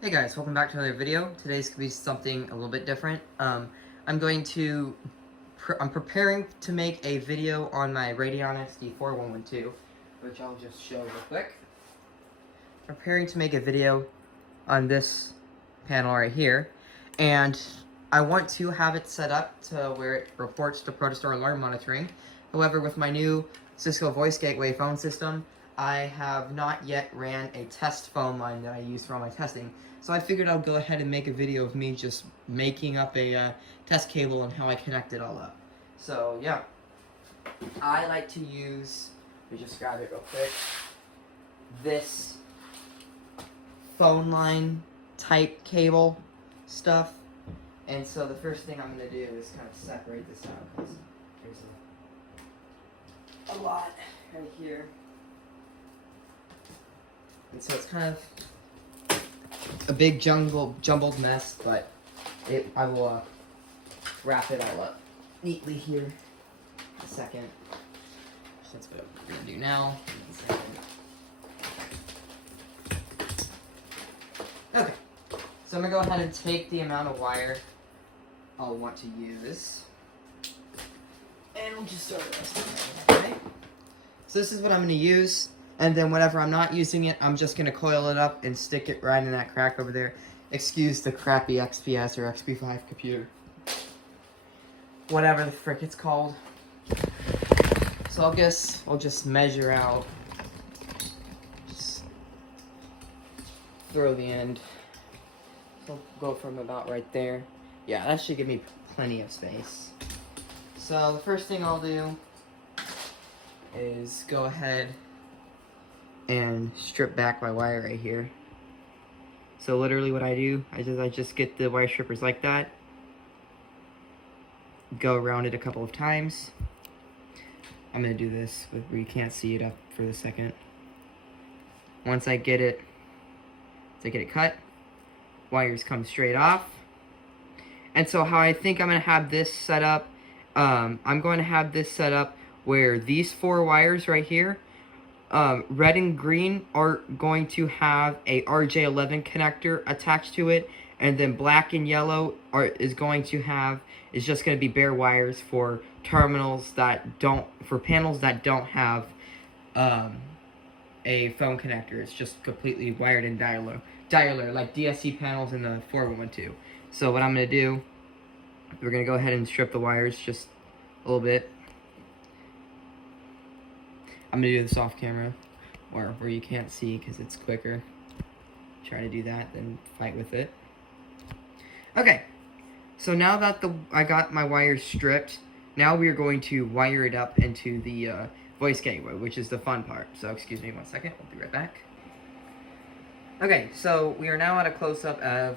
Hey guys, welcome back to another video. Today's gonna be something a little bit different. I'm preparing to make a video on my Radeon XD4112, which I'll just show real quick. Preparing to make a video on this panel right here, and I want to have it set up to where it reports to Protostar alarm monitoring. However, with my new Cisco Voice Gateway phone system, I have not yet ran a test phone line that I use for all my testing. So I figured I'll go ahead and make a video of me just making up a test cable and how I connect it all up. So yeah, I like to use, let me just grab it real quick, this phone line type cable stuff. And so the first thing I'm going to do is kind of separate this out because there's a lot right here. And so it's kind of a big jumbled mess, but I will wrap it all up neatly here in a second. So that's what we're going to do now. Okay, so I'm going to go ahead and take the amount of wire I'll want to use, and we'll just start with this. Okay? So this is what I'm going to use. And then whenever I'm not using it, I'm just going to coil it up and stick it right in that crack over there. Excuse the crappy XPS or XP5 computer. Whatever the frick it's called. So I'll just measure out. Just throw the end. So I'll go from about right there. Yeah, that should give me plenty of space. So the first thing I'll do is go ahead and strip back my wire right here. So literally what I do, I just get the wire strippers like that, go around it a couple of times. I'm gonna do this where you can't see it up for the second. Once I get it cut, wires come straight off. And so how I think I'm gonna have this set up, I'm going to have this set up where these four wires right here, red and green are going to have a RJ11 connector attached to it, and then black and yellow is just going to be bare wires for panels that don't have a phone connector. It's just completely wired in dialer like DSC panels in the 4112. So what I'm going to do, we're going to go ahead and strip the wires just a little bit. I'm going to do this off camera, or where you can't see because it's quicker. Try to do that, then fight with it. Okay, so now that I got my wires stripped, now we are going to wire it up into the voice gateway, which is the fun part. So excuse me 1 second, I'll be right back. Okay, so we are now at a close-up of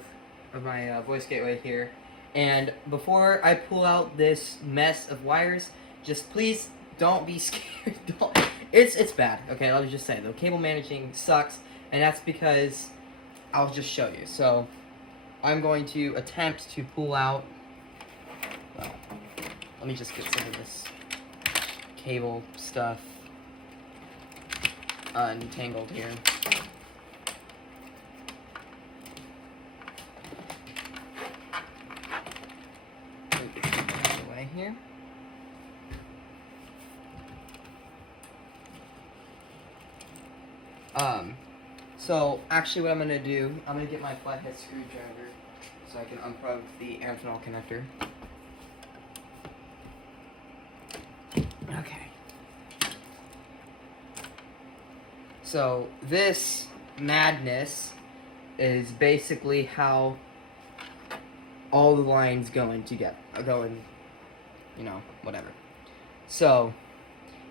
my voice gateway here. And before I pull out this mess of wires, just please don't be scared. It's bad, okay? Let me just say, the cable managing sucks, and that's because I'll just show you. So I'm going to attempt to pull out, well, let me just get some of this cable stuff untangled here. Get some out of the way here. So actually what I'm going to do, I'm going to get my flathead screwdriver so I can unplug the Amphenol connector. Okay. So this madness is basically how all the lines go in, you know, whatever. So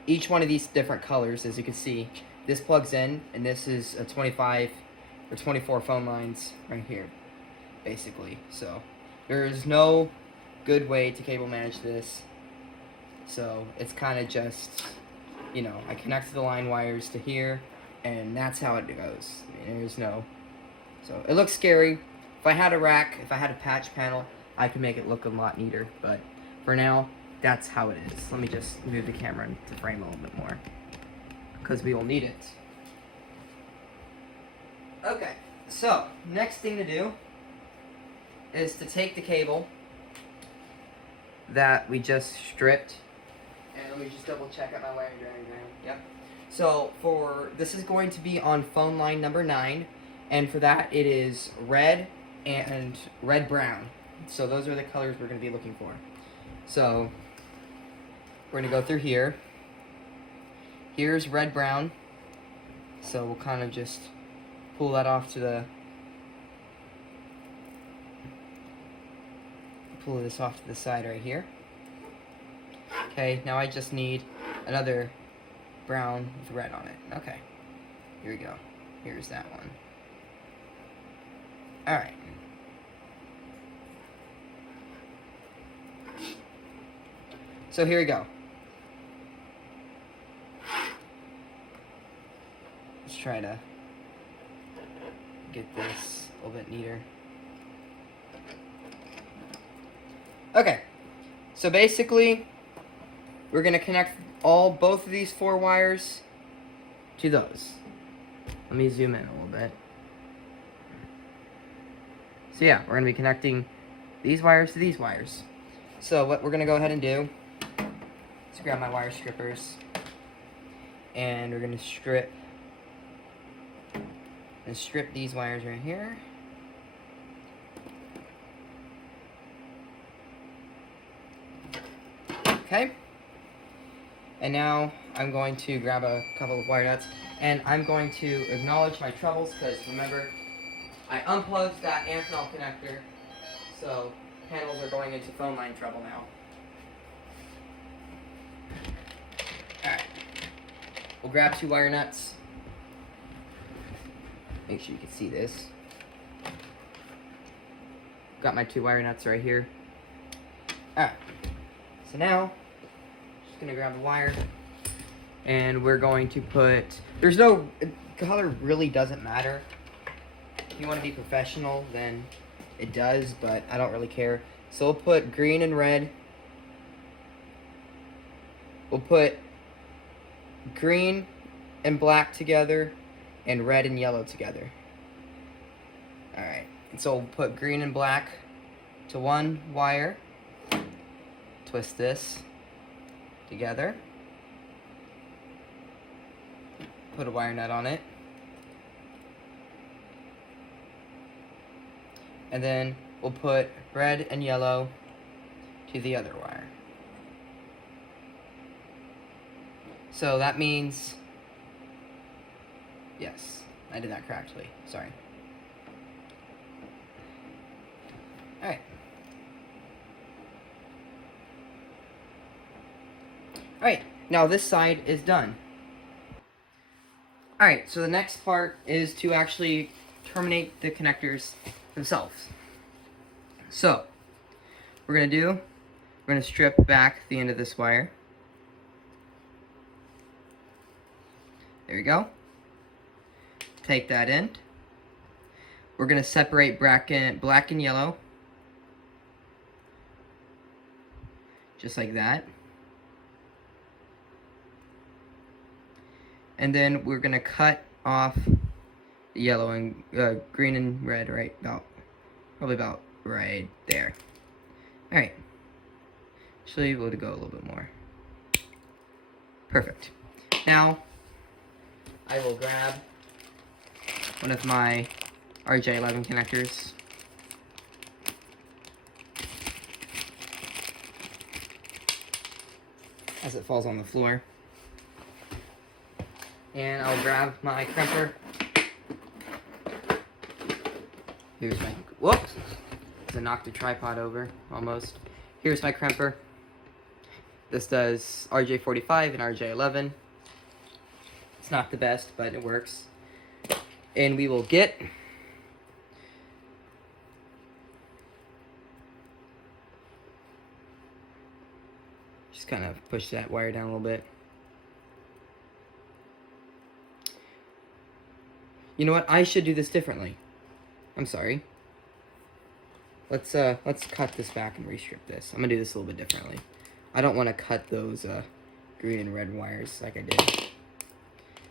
each one of these different colors, as you can see, this plugs in, and this is a 25 or 24 phone lines right here, basically. So there is no good way to cable manage this. So it's kind of just, you know, I connect the line wires to here, and that's how it goes. I mean, there's no, so it looks scary. If I had a rack, if I had a patch panel, I could make it look a lot neater. But for now, that's how it is. Let me just move the camera into frame a little bit more, because we will need it. Okay, So, next thing to do is to take the cable that we just stripped, and let me just double check out my wiring diagram. Yep. So this is going to be on phone line number 9, and for that it is red and red brown. So those are the colors we're going to be looking for. So we're going to go through here. Here's red brown. So we'll kind of just pull that off to the side right here. Okay, now I just need another brown with red on it. Okay, here we go. Here's that one. Alright. So here we go. Let's try to get this a little bit neater. Okay, so basically, we're going to connect both of these 4 wires to those. Let me zoom in a little bit. So yeah, we're going to be connecting these wires to these wires. So what we're going to go ahead and do is grab my wire strippers, and we're going to strip these wires right here. Okay, and now I'm going to grab a couple of wire nuts, and I'm going to acknowledge my troubles, because remember, I unplugged that Amphenol connector, so panels are going into phone line trouble now. Alright, we'll grab 2 wire nuts. Make sure you can see this. Got my 2 wire nuts right here. Alright, so now gonna grab the wire, and we're going to put, color really doesn't matter. If you want to be professional, then it does, but I don't really care. So we'll put green and red. We'll put green and black together and red and yellow together. Alright, and so we'll put green and black to one wire, twist this together, put a wire nut on it, and then we'll put red and yellow to the other wire. So that means, yes, I did that correctly, sorry. Alright. Alright, now this side is done. Alright, so the next part is to actually terminate the connectors themselves. So, we're going to strip back the end of this wire. There we go. Take that end. We're going to separate black and yellow. Just like that. And then we're going to cut off the yellow and green and red probably about right there. Alright. Should be able to go a little bit more. Perfect. Now, I will grab one of my RJ11 connectors. As it falls on the floor. And I'll grab my crimper. Here's my, whoops! I knocked the tripod over, almost. Here's my crimper. This does RJ45 and RJ11. It's not the best, but it works. And we will get just kind of push that wire down a little bit. You know what? I should do this differently. I'm sorry. Let's cut this back and restrip this. I'm gonna do this a little bit differently. I don't want to cut those green and red wires like I did.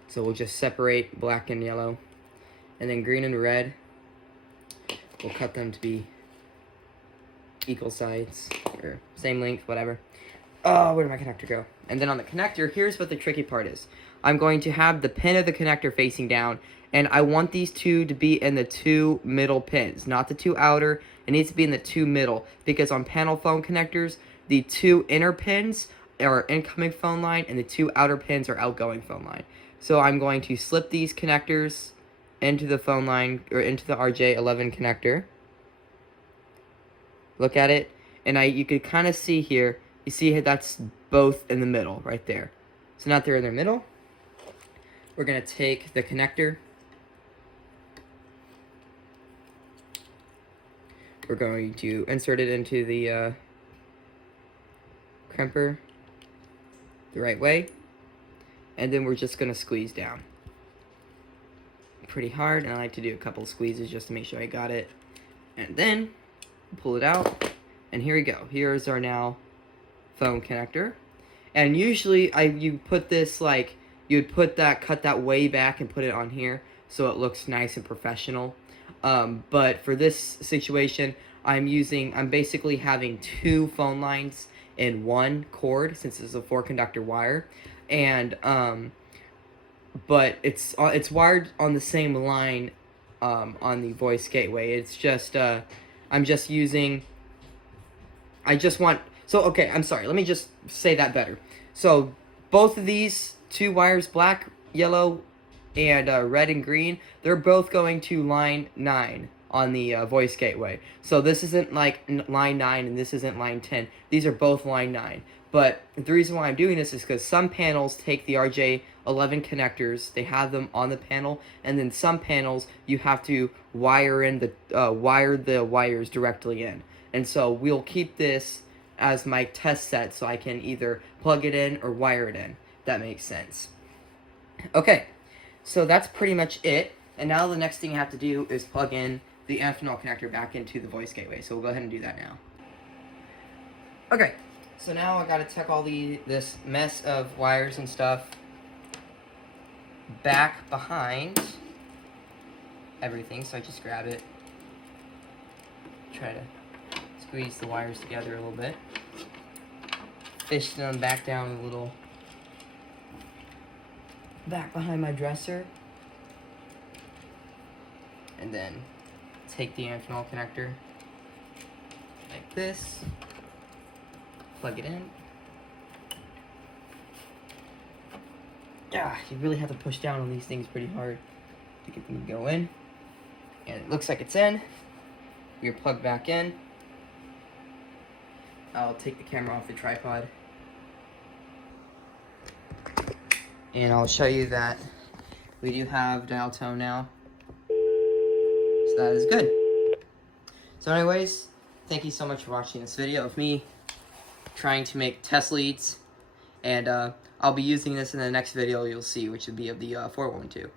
So we'll just separate black and yellow, and then green and red we'll cut them to be equal sides, or same length, whatever. Oh, where did my connector go? And then on the connector, here's what the tricky part is. I'm going to have the pin of the connector facing down, and I want these two to be in the 2 middle pins, not the 2 outer. It needs to be in the 2 middle, because on panel phone connectors, the 2 inner pins are incoming phone line, and the 2 outer pins are outgoing phone line. So I'm going to slip these connectors into the phone line, or into the RJ11 connector. Look at it, and you could kind of see here, you see that's both in the middle, right there. So now they're in the middle. We're going to take the connector. We're going to insert it into the crimper the right way. And then we're just going to squeeze down. Pretty hard, and I like to do a couple of squeezes just to make sure I got it. And then pull it out, and here we go. Here's our now phone connector. And usually you put this like, you'd cut that way back and put it on here so it looks nice and professional. But for this situation, I'm basically having 2 phone lines in 1 cord, since it's a 4 conductor wire. And but it's wired on the same line on the voice gateway. It's just okay, I'm sorry, let me just say that better. So both of these 2 wires, black, yellow, and red and green, they're both going to line 9 on the voice gateway. So this isn't like line 9 and this isn't line 10. These are both line 9. But the reason why I'm doing this is because some panels take the RJ11 connectors, they have them on the panel, and then some panels you have to wire the wires directly in. And so we'll keep this as my test set so I can either plug it in or wire it in. That makes sense. Okay, so that's pretty much it. And now the next thing you have to do is plug in the ethanol connector back into the voice gateway. So we'll go ahead and do that now. Okay, so now I gotta tuck all this mess of wires and stuff back behind everything. So I just grab it, try to squeeze the wires together a little bit, fish them back down a little back behind my dresser, and then take the ethanol connector like this, plug it in. You really have to push down on these things pretty hard to get them to go in. And it looks like it's in. You're plugged back in. I'll take the camera off the tripod. And I'll show you that we do have dial tone now. So that is good. So anyways, thank you so much for watching this video of me trying to make test leads. And I'll be using this in the next video you'll see, which would be of the 412.